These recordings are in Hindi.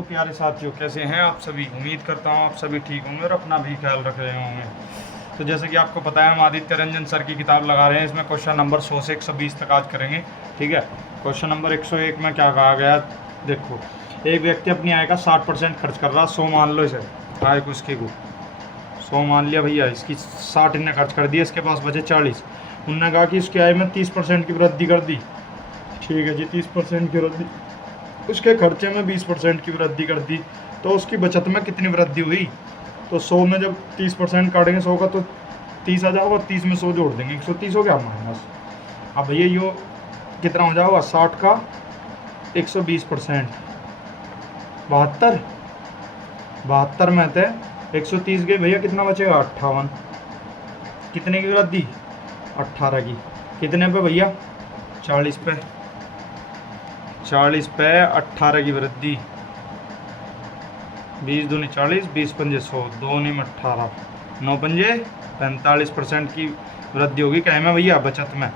हेलो प्यारे साथियों, कैसे हैं आप सभी। उम्मीद करता हूँ आप सभी ठीक होंगे और अपना भी ख्याल रख रहे होंगे। तो जैसे कि आपको पता है, हम आदित्य रंजन सर की किताब लगा रहे हैं। इसमें क्वेश्चन नंबर 100 से 120 तक आज करेंगे। ठीक है। क्वेश्चन नंबर 101 में क्या कहा गया, देखो। एक व्यक्ति अपनी आय का 60% खर्च कर रहा। 100 मान लो इसे, आय को इसकी को 100 मान लिया भैया। इसकी 60 इन्हें खर्च कर दिया, इसके पास बचे 40। उन्होंने कहा कि इसकी आय में 30% की वृद्धि कर दी। ठीक है जी, 30% की वृद्धि। उसके खर्चे में 20% की वृद्धि कर दी, तो उसकी बचत में कितनी वृद्धि हुई। तो 100 में जब 30% काटेंगे 100 का, तो 30 आ जाओगा। 30 में 100 जोड़ देंगे, 130 हो गया माइनस। अब भैया यो कितना हो जाएगा, 60 का 120%, 72 में थे 130 गए भैया, कितना बचेगा 58। कितने की वृद्धि, 18 की। कितने पे भैया, 40 पे। 40 पे 18 की वृद्धि। 20 दूनी 40, 20 पंजे 100, 2 में 18, 9 पंजे 45% की वृद्धि होगी। क्या में भैया, बचत में।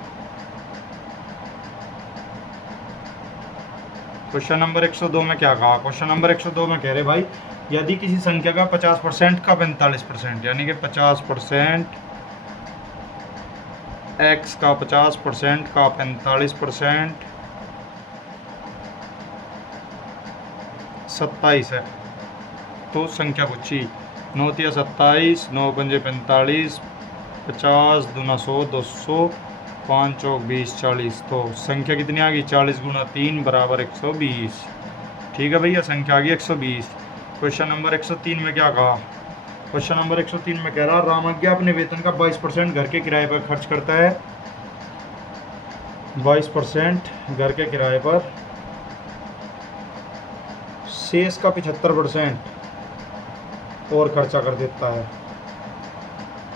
क्वेश्चन नंबर 102 में क्या कहा। क्वेश्चन नंबर 102 में कह रहे भाई, यदि किसी संख्या का 50% का 45%, यानी कि 50% x का 50% का 45% 27 है, तो संख्या पूछी। 9 तिया 27, 9 पंजे 45, 50 दूना 100, 200, 5 चौक 20, 40। तो संख्या कितनी आ गई, 40 गुना 3 बराबर 120। ठीक है भैया, संख्या आ गई 120। क्वेश्चन नंबर 103 में क्या कहा। क्वेश्चन नंबर 103 में कह रहा, रामज्ञा अपने वेतन का 22% घर के किराए पर खर्च करता है। 22% घर के किराए पर, शेष का 75% और खर्चा कर देता है।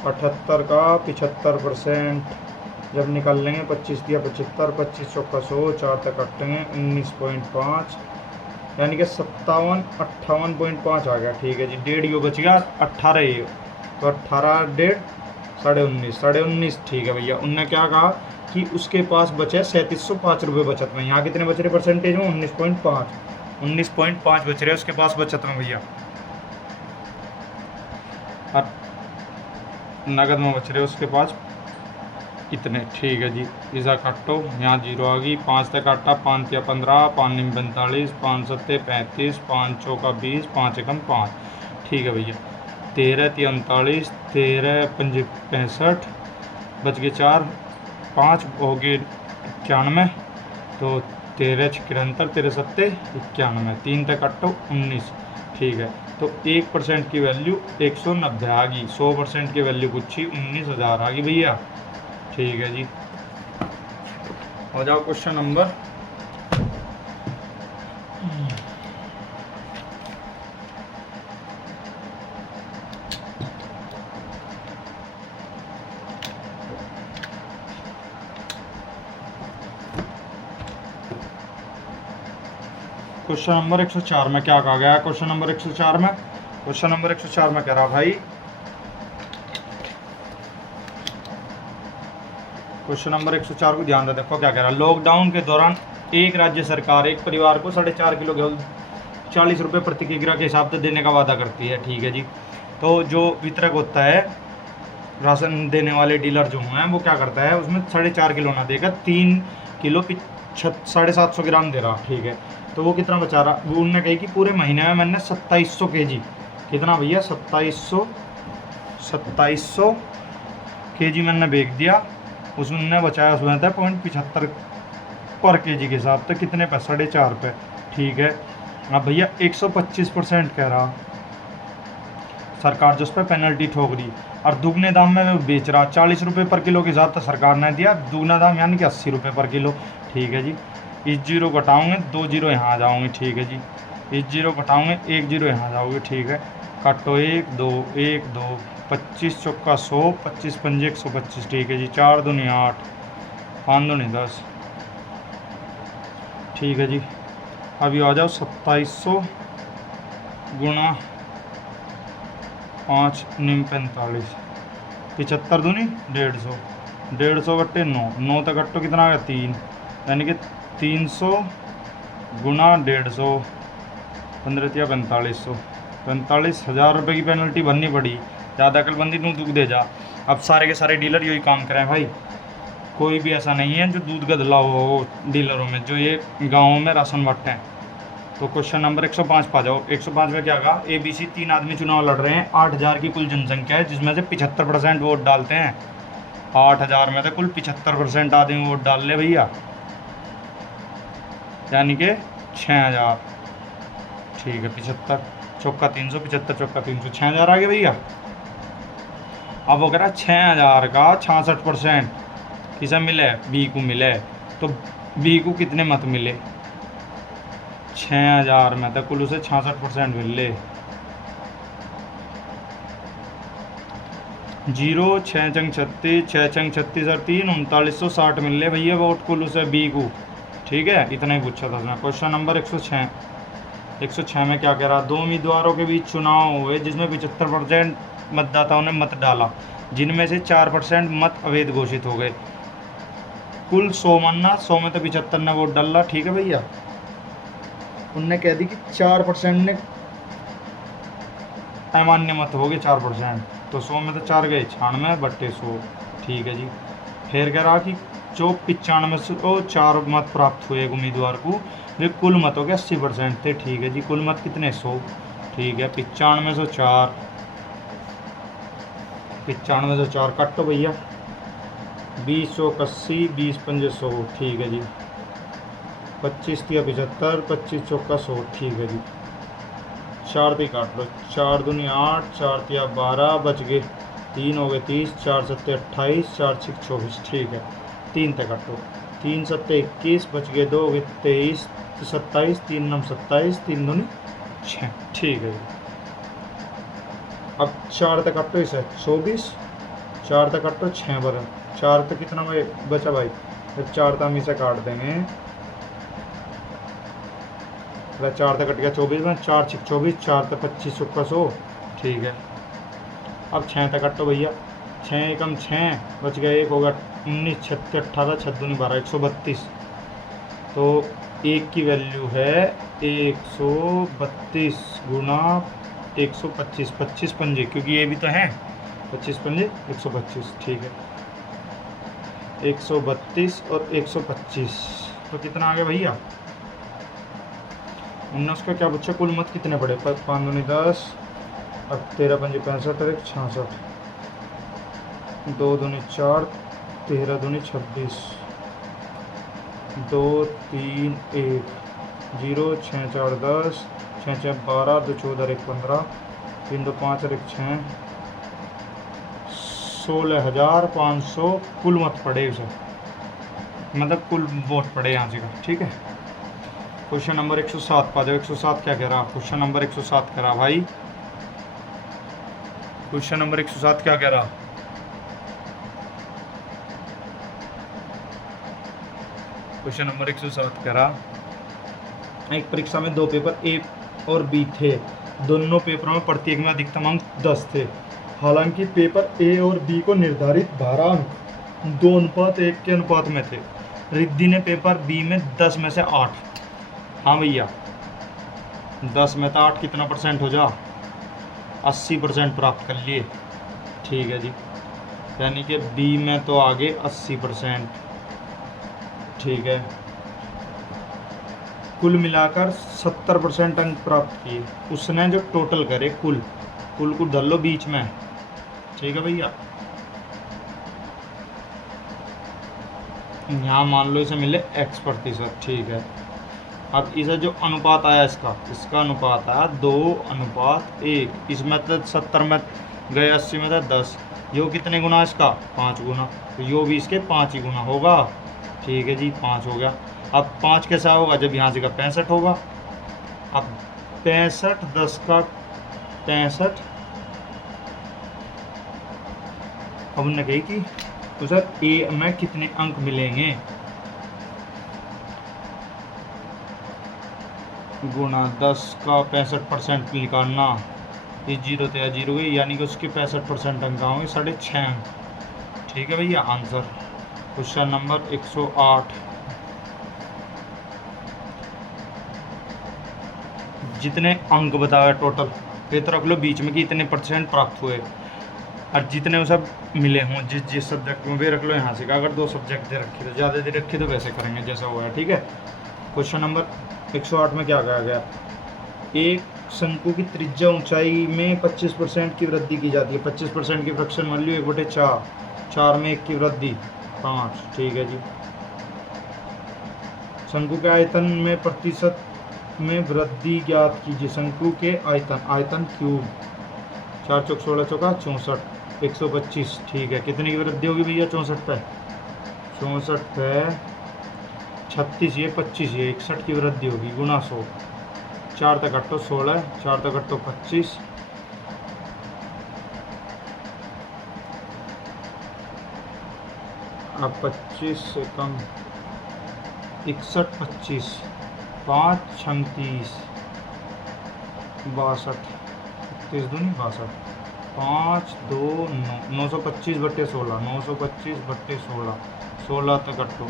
78 का 75% जब निकाल लेंगे, 25 दिया 75, 25 चौका 100, 4 तक काटेंगे 19.5, यानी कि 58.5 आ गया। ठीक है जी, 1.5 यो बच गया, 18 ये, तो 18 1.5 19.5। ठीक है भैया, उनने क्या कहा कि उसके पास बचे 3705 रुपये बचत में। यहाँ कितने बच रहे परसेंटेज में, 19.5 बच रहे उसके पास बचत में भैया। और नगद में बच रहे उसके पास कितने। ठीक है जी, इसा काटो, यहाँ 0 आ गई। 5 तक काटा, 5 तिया 15, 5 निम 45, 5 सत्ते 35, 5 चौका 20, 5 एकम 5। ठीक है भैया, 13 तिया 39, 13 पंजे 65, बच गए 4, 5 हो गए 91, तो 13 73, 13 सत्ते 91, 3 तक काटो 19। ठीक है, तो 1% की वैल्यू 190 आ गई। 100% की वैल्यू पूछी, 19,000 आ गई भैया। ठीक है जी, हो जाओ क्वेश्चन नंबर क्वेश्चन नंबर 104 में क्या कहा गया। क्वेश्चन नंबर 104 में कह रहा भाई, क्वेश्चन नंबर 104 को ध्यान दे, देखो क्या कह रहा है। लॉकडाउन के दौरान एक राज्य सरकार एक परिवार को 4.5 किलो गेहूँ 40 रुपये प्रति किलोग्राम के हिसाब से देने का वादा करती है। ठीक है जी, तो जो वितरक होता है, राशन देने वाले डीलर जो हैं, वो क्या करता है, उसमें 4.5 किलो ना देकर 3 किलो 750 ग्राम दे रहा। ठीक है, तो वो कितना बचा रहा। वो उन्होंने कही कि पूरे महीने में मैंने 2700 kg, कितना भैया, 2700 kg मैंने बेच दिया। उसने बचाया, उसमें था 0.75 पर kg के हिसाब से, कितने पे, 4.5 पे। ठीक है, अब भैया 125% कह रहा सरकार, जो उस पर पेनल्टी ठोक रही, और दुगने दाम में वो बेच रहा। 40 रुपये पर किलो के हिसाब से सरकार ने दिया, दुगना दाम यानी कि 80 रुपये पर किलो। ठीक है जी, इस 0 घटाओगे, 2 0 यहाँ आ जाओगे। ठीक है जी, इस 0 घटाओगे, 1 0 यहाँ जाओगे। ठीक है, काटो 1 2 1 2, 25 चौका 100, 25 पंजे 125। ठीक है जी, 4 दूनी 8, 5 दूनी 10। ठीक है जी, अभी आ जाओ 2700 गुणा 5 निम 45, 75 दूनी 150, 150 बट्टे 9, 9 तक कट्टो कितना आ गया 3, यानी कि 300 गुना 150 15 या 4500, 45,000 रुपये की पेनल्टी भरनी पड़ी। ज़्यादा अकलबंदी तू दूध दे जा। अब सारे के सारे डीलर यही काम करें भाई, कोई भी ऐसा नहीं है जो दूध गदला हो डीलरों में, जो ये गाँवों में राशन बांटते हैं। तो क्वेश्चन नंबर 105 पा जाओ। 105 में क्या कहा, ABC 3 आदमी चुनाव लड़ रहे हैं। 8,000 की कुल जनसंख्या है, जिसमें से 75% वोट डालते हैं। 8,000 में से कुल 75% आदमी वोट डाल ले भैया, यानी कि 6,000। ठीक है, 75 चौका 300, 75 चौका 300, 6,000 आ गए भैया। अब वो कह रहा 6,000 का 66% किसे मिले, बी को मिले। तो बी को कितने मत मिले, 6,000 में तो कुल उसे 66% मिले। 0 6 चंग 36, 6 चंग 36 और 3 3960 मिल ले भैया वोट कुल उसे बी को। ठीक है, इतना ही पूछा था उसने। Question number 106। 106 में क्या कह रहा, 2 उम्मीदवारों के बीच चुनाव हुए जिसमें 75% मतदाताओं ने मत डाला, जिनमें से 4% मत अवैध घोषित हो गए। कुल 100 मानना, 100 में तो 75 ने वोट डाला। ठीक है भैया, उनने कह दी कि 4% ने अमान्य मत हो गए 4%, तो 100 में तो 4 गए, 96/100। ठीक है जी। फिर कह रहा कि जो 95 से 4 मत प्राप्त हुए एक उम्मीदवार को, वे कुल मतों के 80% थे। ठीक है जी, कुल मत कितने, 100। ठीक है, 95 से 4, 95 से 4 काटो भैया, 20 80, 20 पंजे 100। ठीक है जी, 25 तिया 75, 25 चौका 100। ठीक है जी, 4 ती काट लो, 4 दूनी 8, 4 तिया 12, बच गए 3 हो गए 30, 4 सत्ते 28, 4 छिक 24। ठीक है, 3 तक काटो, 3 सत्ते 21, बच गए 2 हो गए 23, 27, 3 नम 27, 3 दूनी 6। ठीक है जी। अब 4 तक काटो इसे 24, 4 तक काटो 6 बार, 4 तक कितना बचा भाई, फिर 4 तक हम इसे काट देंगे, 4 तक कट गया 24 में, 4 छिक 24, 4 तक 25 चौका 100। ठीक है, अब 6 तक कटो भैया, 6 एकम 6, बच गया 1 होगा 19, 36 18, 6 दूनी 12, 132। तो 1 की वैल्यू है 132 गुना 125, 25 पंजे, क्योंकि ये भी तो है 25 पंजे 125। ठीक है, 132 और 125, तो कितना आ गया भैया, 19 का क्या बच्चा, कुल मत कितने पड़े, 5 दूनी 10, और 13 पंजे 65 और 1 66, 2 दूनी 4, 13 दूनी 26, 2 3 1 0, 6 4 10, 6 6 12, 2 14 1 15, 3 2 5 और 1 6, 16,500 कुल मत पड़े उसे, मतलब कुल वोट पड़े यहाँ से का। ठीक है, क्वेश्चन नंबर 107 पा जाओ। 107 क्या कह रहा, क्वेश्चन नंबर 107 कह रहा भाई, क्वेश्चन नंबर 107 क्या कह रहा, क्वेश्चन नंबर 107 कह रहा, एक परीक्षा में 2 पेपर ए और बी थे, दोनों पेपरों में प्रत्येक में अधिकतम अंक 10 थे। हालांकि पेपर ए और बी को निर्धारित भारांक 2:1 के अनुपात में थे। रिद्धि ने पेपर बी में 10 में से 8, हाँ भैया 10 में तो 8 कितना परसेंट हो जा, 80% प्राप्त कर लिए। ठीक है जी, यानी कि बी में तो आगे 80%। ठीक है, कुल मिलाकर 70% अंक प्राप्त किए। उसने जो टोटल करे कुल को धर लो बीच में। ठीक है भैया, यहाँ मान लो इसे मिले x%। ठीक है, अब इसे जो अनुपात आया इसका अनुपात आया 2:1। इसमें तो 70 में गए, 80 में तो 10, यो कितने गुना इसका, 5 गुना, तो यो भी इसके 5 ही गुना होगा। ठीक है जी, 5 हो गया। अब 5 कैसा होगा, जब यहाँ से का 65 होगा। अब 65 10 का 65, अब उन्होंने कही कि तो सर ए में कितने अंक मिलेंगे, गुना 10 का 65% निकालना, ये 0 थे 0 गई, यानी कि उसके 65% अंक होंगे 6.5 अंक। ठीक है भैया, आंसर क्वेश्चन नंबर 108। जितने अंक बताए टोटल, ये तो रख लो बीच में कि इतने परसेंट प्राप्त हुए, और जितने वो सब मिले हों जिस जिस सब्जेक्ट में भी रख लो यहाँ से। अगर 2 सब्जेक्ट दे रखी तो ज़्यादा दे रखी तो वैसे करेंगे जैसा हुआ है, ठीक है। क्वेश्चन नंबर 108 में क्या कहा गया, एक शंकु की त्रिज्या ऊंचाई में 25% की वृद्धि की जाती है। 25% की फ्रैक्शन वैल्यू 1/4, 4 में 1 की वृद्धि 5, ठीक है जी। शंकु के आयतन में प्रतिशत में वृद्धि ज्ञात कीजिए। शंकु के आयतन क्यूब, 4 चौक 16 चौका 64, 125, ठीक है। कितनी की वृद्धि होगी भैया 64 पे? 64 पे 36 ये 25 ये 61 की वृद्धि होगी, गुना 100। 4 तक कटो 16, 4 तक कटो 25, अब 25 से कम 61, 25, 5 36, 62, 31 दूनी 62, 5 2 9, 925/16, 925/16, 16 तक कटो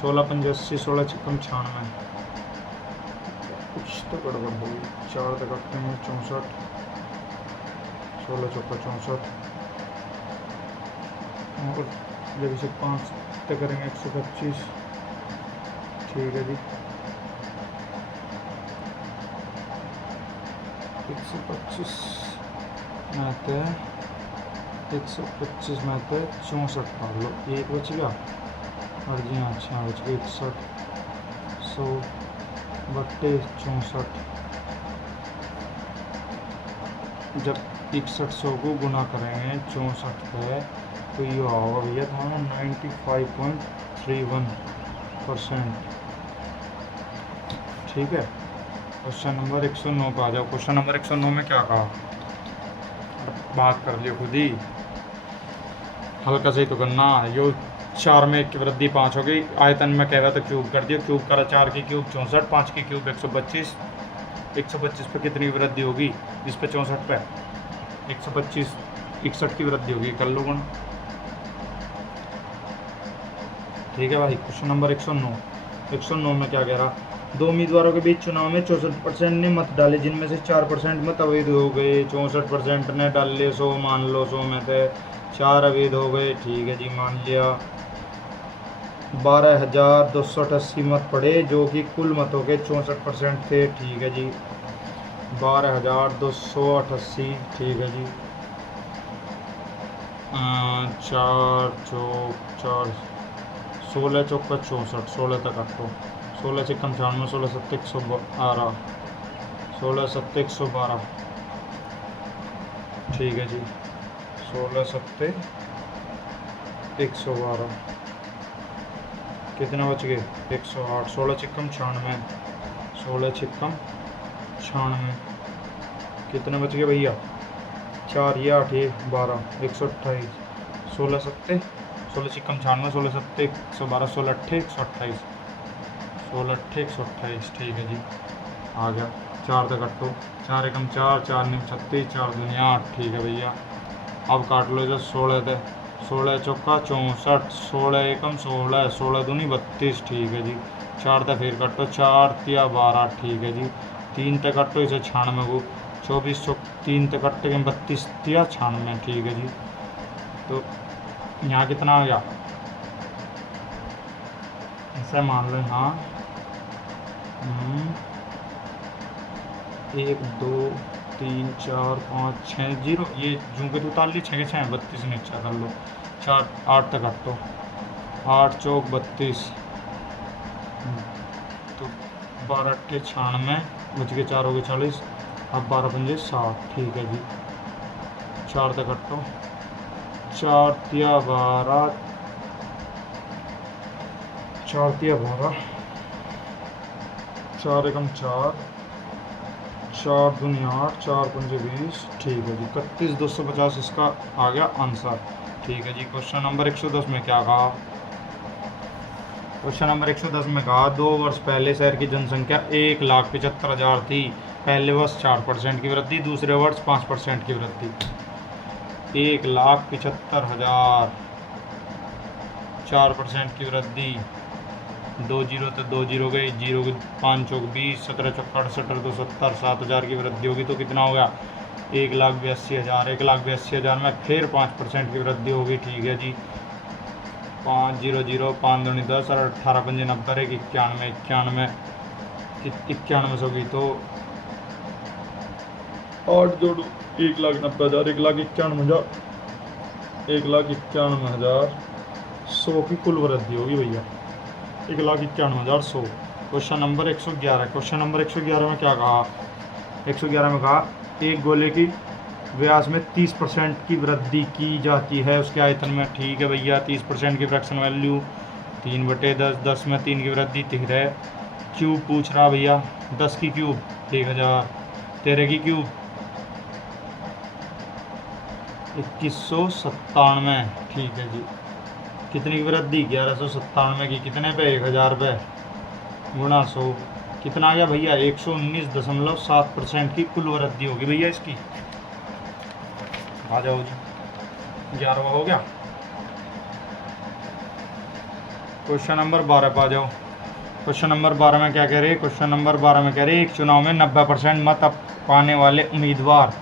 16 पंजे 80, 16 छक्कम 96, कुछ तो गड़बड़ होगी। 4 तक कटते हैं 64, 16 चौका 64, और जब इसे 5 तक करेंगे 125, ठीक है जी। 125 में थे 125 में थे 64 पार लो, एक बच गया, और जी हाँ 6 बच गए 61, 100/64, जब 61 100 को गुना करेंगे 64 पे तो ये होगा भैया था 95.31%, ठीक है। क्वेश्चन नंबर 109 पे आ जाओ। क्वेश्चन नंबर 109 में क्या कहा, बात कर लियो खुद ही, हल्का से ही तो करना। यो 4 में 1 की वृद्धि 5 हो गई, आयतन में कह रहा तो क्यूब कर दियो, क्यूब करा 4 की क्यूब 64, 5 की क्यूब 125, 125 पे कितनी वृद्धि होगी, इस पे 64 पे 125 61 की वृद्धि होगी, कर लो गुण, ठीक है भाई। क्वेश्चन नंबर 109 में क्या कह रहा, 2 उम्मीदवारों के बीच चुनाव में 64% ने मत डाले, जिनमें से 4% मत अवैध हो गए। 64% ने डाले 100, मान लो 100 में से 4 अवैध हो गए, ठीक है जी, मान लिया। 12,288 मत पड़े जो कि कुल मतों के 64% थे, ठीक है जी। 12,288, ठीक है जी। 4 चौक 4, 16 चौका 64, 16 तक कटो, 16 चिकम 96, 16 7 112, 16 7 112, ठीक है जी। 16 7 112, कितना बच गए 108, 16 चिकम 96, 16 चिकम 96, कितने बच गए भैया 4 या 8 ये 12, 128, 16 7 16 चिकम 96, 16 7 112, 16 8 128, 16 8 128, ठीक है जी, आ गया। 4 तक कटो, 4 एकम 4, 4 9 36, 4 दूनी 8, ठीक है भैया। अब काट लो जब 16 थे, 16 चौका 64, 16 एकम 16, 16 दूनी 32, ठीक है जी। 4 तक फिर कटो, 4 तिया 12, ठीक है जी। 3 तक कटो इसे 96 को, 24 चौक 3 तक कट्टे के 32 तिया 96, ठीक है जी। तो यहाँ कितना आ गया, ऐसा मान लो यहाँ 1 2 3 4 5 6 0, ये जूँ के 42, 6 के 6 32 नीचा कर लो। 4 8 तक कटो, 8 चौक 32, तो 12 8 96, बच के 4 हो गए 40, अब 12 पंजे 60, ठीक है जी। 4 तक कटो, 4 तिया 12, 4 तिया 12, 4 एकम 4, 4 दूनी 8, 4 पंजे 20, ठीक है जी। 31,250 इसका आ गया आंसर, ठीक है जी। क्वेश्चन नंबर 110 में क्या कहा, क्वेश्चन नंबर 110 में कहा 2 वर्ष पहले शहर की जनसंख्या 1,75,000 थी। पहले वर्ष 4% की वृद्धि, दूसरे वर्ष 5% की वृद्धि। 1,75,000, 4% की वृद्धि, दो जीरो तो दो जीरो गए, जीरो के 5 चौक 20, 17 चौक 68, 270, 7,000 की वृद्धि होगी तो कितना हो गया 1,82,000। 1,82,000 में फिर 5% की वृद्धि होगी, ठीक है जी। 500, 5 दूनी 10 और 18 पंजे 90, 91, 91 होगी तो 8 जोड़ो 1,90,000, 1,91,000, 1,91,100 की कुल वृद्धि होगी भैया, 1,91,100। Question number 111। क्वेश्चन नंबर 111 में क्या कहा, 111 में कहा एक गोले की व्यास में 30% की वृद्धि की जाती है उसके आयतन में, ठीक है भैया। 30% की फ्रैक्शन वैल्यू 3/10, 10 में 3 की वृद्धि 13। क्यूब पूछ रहा भैया, 10 की क्यूब 1000, 13 की क्यूब 2197, ठीक है जी। कितनी की वृद्धि 1197 की, कितने पे 1000 पे गुणा 100, कितना आ गया भैया 119.7% की कुल वृद्धि होगी भैया इसकी। आ जाओ जी, 11वां हो गया। क्वेश्चन नंबर 12 पे आ जाओ। क्वेश्चन नंबर 12 में क्या कह रहे हैं, क्वेश्चन नंबर 12 में कह रहे हैं एक चुनाव में 90% मत पाने वाले उम्मीदवार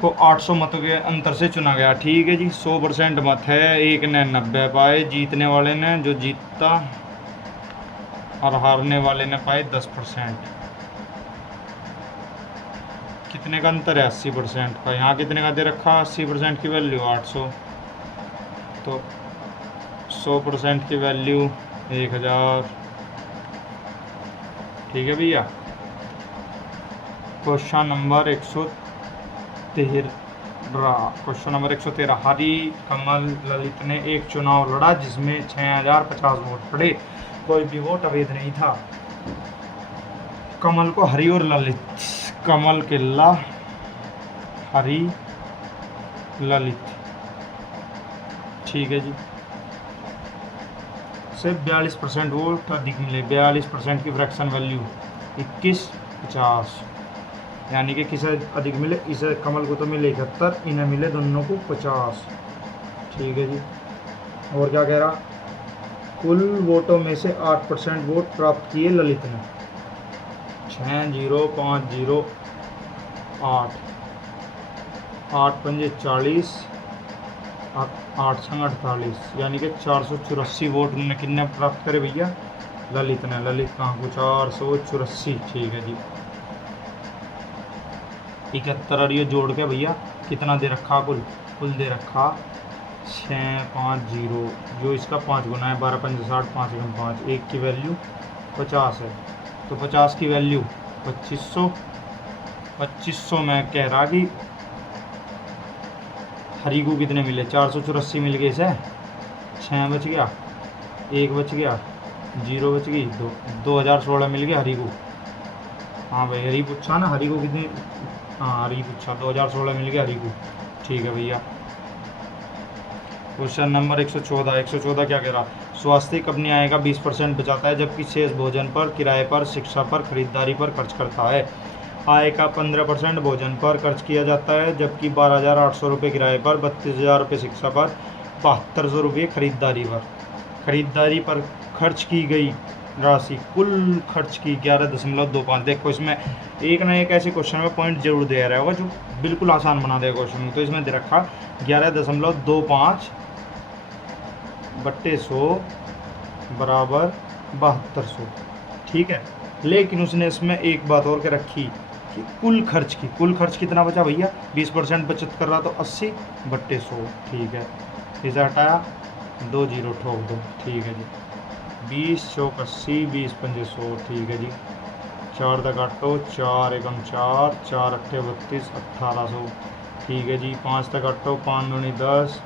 को 800 मतों के अंतर से चुना गया, ठीक है जी। 100% मत है, एक ने 90 पाए, जीतने वाले ने जो जीता और हारने वाले ने पाए 10%। कितने का अंतर है 80% का, यहाँ कितने का दे रखा 80% की वैल्यू 800, तो 100% की वैल्यू 1000, ठीक है भैया। Question number 113। क्वेश्चन नंबर 113, हरी कमल ललित ने एक चुनाव लड़ा जिसमें 6050 वोट पड़े, कोई भी वोट अवैध नहीं था। कमल को हरी और ललित, कमल के ला हरी ललित, ठीक है जी, से 42% वोट अधिक मिले। 42% की फ्रैक्शन वैल्यू 2150, यानी कि किसे अधिक मिले, इसे कमल को तो मिले 71, इन्हें मिले दोनों को 50, ठीक है जी। और क्या कह रहा, कुल वोटों में से 8% वोट प्राप्त किए ललित ने। 60508, 8 पंजे 40, 8 संग 48, यानी कि 484 वोट उन्होंने कितने प्राप्त करे भैया ललित ने। ललित कहाँ को 484, ठीक है जी। 71 और ये जोड़ के भैया कितना दे रखा, कुल दे रखा 650, जो इसका 5 गुना है, 12 पंजे 60, 5 एकम 5, एक की वैल्यू 50 है, तो 50 की वैल्यू 2500 में कह रहा कि हरी को कितने मिले, 484 मिल गए इसे, 6 बच गया, 1 बच गया, 0 बच गई, 2016 मिल गया हरी को। हाँ भाई हरी पूछा ना, हरी को कितनी, हाँ हरी पूछा, 2016 मिल गया हरी को, ठीक है भैया। Question number 114। 114 क्या कह रहा, स्वास्थ्य अपनी आय का 20% बचाता है जबकि शेष भोजन पर, किराए पर, शिक्षा पर, खरीदारी पर खर्च करता है। आय का 15% भोजन पर खर्च किया जाता है जबकि 12,800 रुपये किराए पर, 32,000 रुपये शिक्षा पर, 7200 रुपये खरीदारी पर। खरीदारी पर खर्च की गई राशि कुल खर्च की 11.25। देखो इसमें एक ना एक ऐसे क्वेश्चन में पॉइंट जरूर दे रहा होगा जो बिल्कुल आसान बना देगा क्वेश्चन को। तो इसमें दे रखा 11.25 बट्टे 100 बराबर 7200, ठीक है। लेकिन उसने इसमें एक बात और के रखी कि कुल खर्च कितना बचा भैया, 20% बचत कर रहा तो 80 बट्टे 100, ठीक है। इसे हटाया 2 जीरो ठोक दो, ठीक है जी। 20 चौक 80, 20 पंजे 100, ठीक है जी। 4 तक काटो, 4 एकम 4, 4 अट्ठे 32, 1800, ठीक है जी। 5 तक काटो, 5 दूनी 10,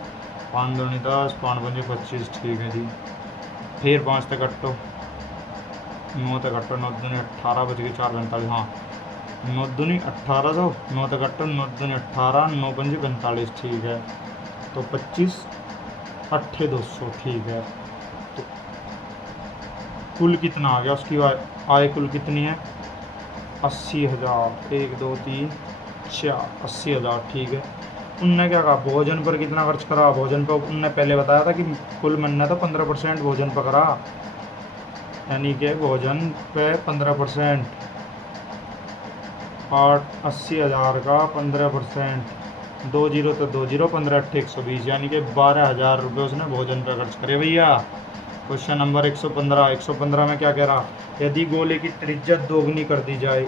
5 दूनी 10, 5 पंजे 25, ठीक है जी। फिर 5 तक काटो, 9 तक काटो, 9 दूनी 18 बज गए, 4 45, हाँ 9 दूनी 1800, 9 तक काटो, 9 दूनी 18, 9 पंजे 45, ठीक है। तो 25 अट्ठे 200, ठीक है। तो कुल कितना आ गया उसकी आय कुल कितनी है 80,000, 1 2 3 4, 80,000, ठीक है। उनने क्या कहा, भोजन पर कितना खर्च करा, भोजन पर उनने पहले बताया था कि कुल मैंने तो 15% भोजन पर करा, यानी कि भोजन पे 15%, 80,000 का 15%, 2 जीरो तो 2 जीरो, 15 अट्ठे 120, यानी कि 12,000 रुपये उसने भोजन पे खर्च करे भैया। Question number 115। 115 में क्या कह रहा, यदि गोले की त्रिज्या दोगुनी कर दी जाए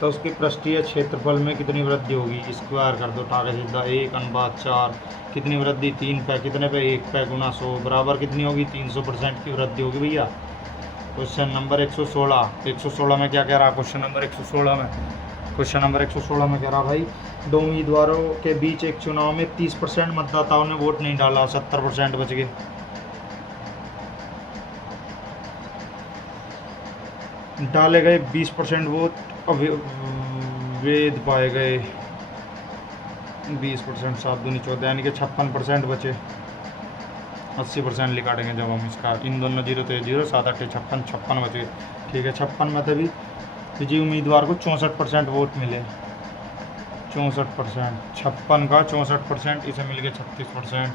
तो उसके पृष्ठीय क्षेत्रफल में कितनी वृद्धि होगी। स्क्वायर कर दो टाके सीधा, 1/4, कितनी वृद्धि 3 पे, कितने पे 1 पे गुना 100 बराबर कितनी होगी 300% की वृद्धि होगी भैया। Question number 116। 116 में क्या कह रहा, क्वेश्चन नंबर 116 में, क्वेश्चन नंबर 116 में कह रहा भाई, दो उम्मीदवारों के बीच एक चुनाव में 30% मतदाताओं ने वोट नहीं डाला, 70% बच गए। डाले गए 20% वोट अवैध पाए गए, 20%, 7 दूनी 14, यानी कि 56% बचे। 80% लिखाटेंगे जब हम इसका, इन दोनों जीरो तो जीरो, 7 8 56, 56 बचे। ठीक है, 56 में तभी जी उम्मीदवार को 64% वोट मिले, 64%, 56 का 64%, इसे मिल गए 36%।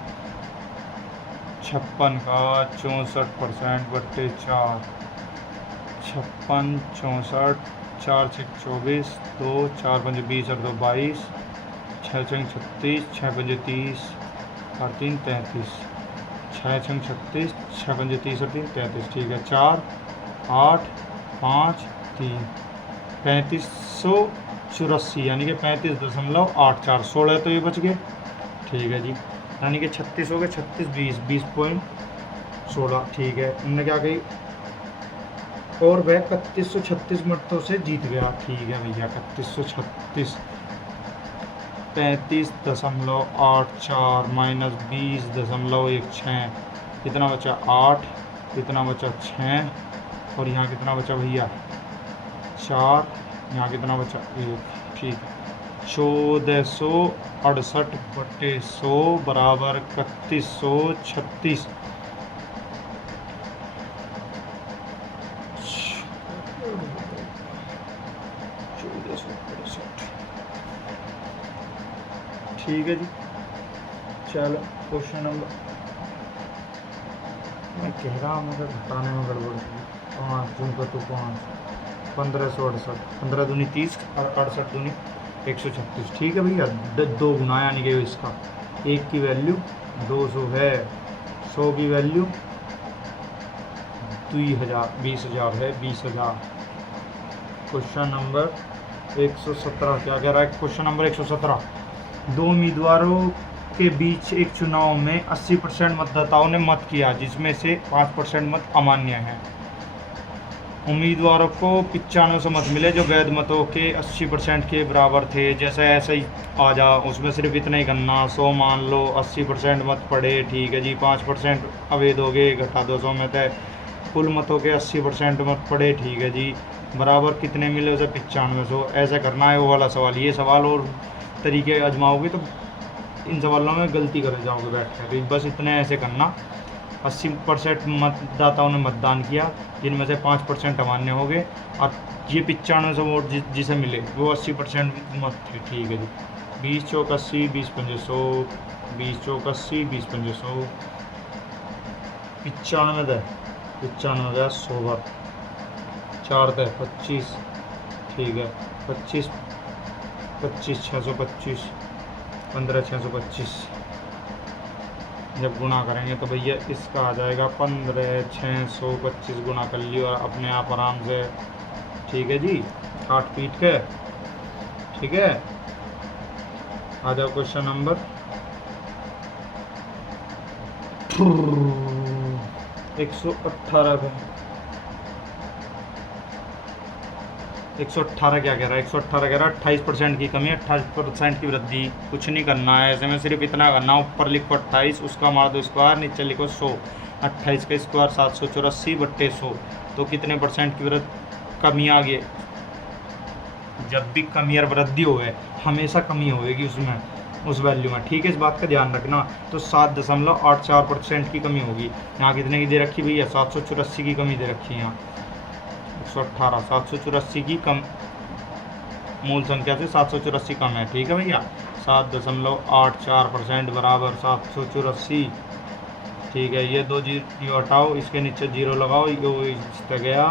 56 का 64% बट्टे 4, 56, 64, 4 6 24, 2 4 5 20 और 2 22, 6 6 36, 6 5 30 और 3 33, 6 6 36, 6 5 30 और 3 33। ठीक है, 4 8 5 3, 3584, यानी कि 35.84, 16 तो ये बच गए। ठीक है जी, यानी कि 36 हो गए, 36 20, 20.16। ठीक है, इनने क्या कही, और वह 3136 मतों से जीत गया। ठीक है भैया, 3136, 35.84 माइनस 20.16, कितना बचा 8, कितना बचा 6, और यहाँ कितना बचा भैया 4, यहाँ कितना बचा 1। ठीक है, 1468/100 बराबर 3136। ठीक है जी, चलो क्वेश्चन नंबर, मैं कह रहा हूँ मुझे घटाने में गड़बड़ है। 5 जून का तो 5, 1568, 15 दूनी 30 और 68 दूनी 136। ठीक है भैया, 2 गुना, यानी कि इसका 1 की वैल्यू 200 है, 100 की वैल्यू 20,000 है, 20,000। क्वेश्चन नंबर 117 क्या कह रहा है, क्वेश्चन नंबर 117, दो उम्मीदवारों के बीच एक चुनाव में 80% मतदाताओं ने मत किया, जिसमें से 5% मत अमान्य हैं। उम्मीदवारों को 95 मत मिले जो वैध मतों के 80% के बराबर थे। जैसे ऐसे ही आ जा, उसमें सिर्फ इतना ही करना, 100 मान लो, 80% मत पड़े। ठीक है जी, 5% अवैध हो गए, घटा 200 में थे, कुल मतों के 80% मत पड़े। ठीक है जी, बराबर कितने मिले उसे 9500। ऐसे करना है वो वाला सवाल। ये सवाल और तरीके आजमाओगे तो इन सवालों में गलती कर जाओगे बैठ कर। बस इतने ऐसे करना, 80% मतदाताओं ने मतदान किया, जिनमें से 5% अमान्य हो गए, और ये 9500 वोट जिसे मिले वो 80% मत थे। ठीक है जी, 20 चौक 80, 20 पंजे 100, 20 चौक 80, 20 पंजे 100, 95 100 बार 4 थे 25। ठीक है, 25 625, 15 625। जब गुणा करेंगे तो भैया इसका आ जाएगा 15 625 गुना कर लियो और अपने आप आराम से। ठीक है जी, 8 पीट के। ठीक है, आ जाओ क्वेश्चन नंबर 118 पे। 118 क्या कह रहा है, 118 कह रहा है 28% की कमी, 28% की वृद्धि। कुछ नहीं करना है, ऐसे में सिर्फ इतना करना, ऊपर लिखो 28, उसका मार दो स्क्वायर, नीचे लिखो 100, 28 का स्क्वायर 784/100। तो कितने परसेंट की कमी आ गई। जब भी कमी और वृद्धि हो हमेशा कमी होगी उसमें, उस वैल्यू में। ठीक है, इस बात का ध्यान रखना। तो 7.84% की कमी होगी। यहाँ कितने की दे रखी भैया, 784 की कमी दे रखी है यहाँ। 118, 784 की कम, मूल संख्या से 784 कम है। ठीक है भैया, 7.84% बराबर 784। ठीक है, ये 2 जीरो हटाओ, इसके नीचे जीरो लगाओ, ये इस गया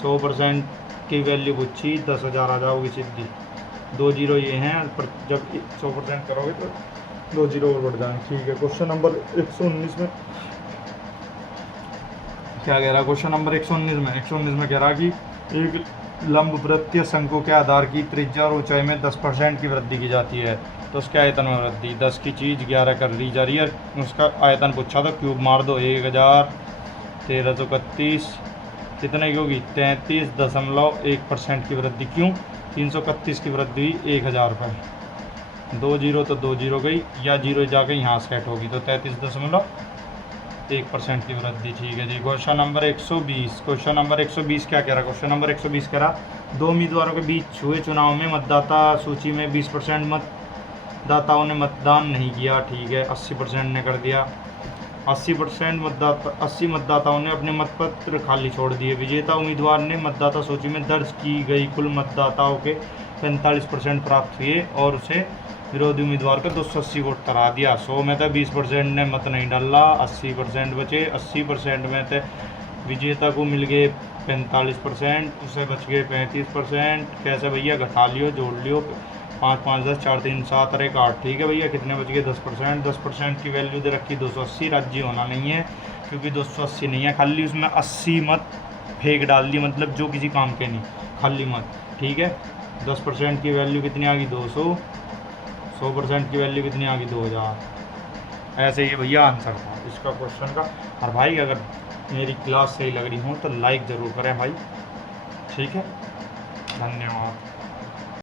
100% की वैल्यू पूछी 10,000 आ जाओगी सीधी। 2 जीरो ये हैं, पर जब 100% करोगे तो 2 जीरो और बढ़ जाएंगे। ठीक है, क्वेश्चन नंबर 119 में क्या कह रहा है? क्वेश्चन नंबर 119 में कह रहा कि एक लंबवृत्तीय शंकु के आधार की त्रिज्या और ऊंचाई में 10% की वृद्धि की जाती है, तो उसके आयतन में वृद्धि 10 की चीज़ 11 कर ली जा रही है। उसका आयतन पूछा तो क्यूब मार दो, 1000 1331 कितने की होगी? 33.1% की वृद्धि। क्यों? 331 की वृद्धि हुई 1000 पर। 2 जीरो तो 2 जीरो गई, या जीरो जाके यहाँ सेट होगी, तो 33.1% की वृद्धि। ठीक है जी। क्वेश्चन नंबर 120 क्या कह रहा है? क्वेश्चन नंबर 120 कह रहा 2 उम्मीदवारों के बीच हुए चुनाव में मतदाता सूची में 20% मतदाताओं ने मतदान नहीं किया। ठीक है, 80% ने कर दिया। 80 मतदाताओं ने अपने मतपत्र खाली छोड़ दिए। विजेता उम्मीदवार ने मतदाता सूची में दर्ज की गई कुल मतदाताओं के 45% प्राप्त हुए और उसे विरोधी उम्मीदवार को 280 वोट करा दिया। 100 में तो 20% ने मत नहीं डाला, 80% बचे। 80% में तो विजेता को मिल गए 45%, उसे बच गए 35%। कैसे भैया? घटा लियो, जोड़ लियो, 5 5 10 4 3 7 और 1 8। ठीक है भैया, कितने बच गए? 10%। 10% की वैल्यू दे रखी 280। राज्य होना नहीं है क्योंकि 280 नहीं है, खाली उसमें 80 मत फेंक डाल दी, मतलब जो किसी काम के नहीं, खाली मत। ठीक है, 10% की वैल्यू कितनी आ गई? 200। 100% की वैल्यू कितनी आ गई? 2000। ऐसे ही भैया आंसर था इसका क्वेश्चन का। और भाई अगर मेरी क्लास सही लग रही हो तो लाइक ज़रूर करें भाई। ठीक है, धन्यवाद।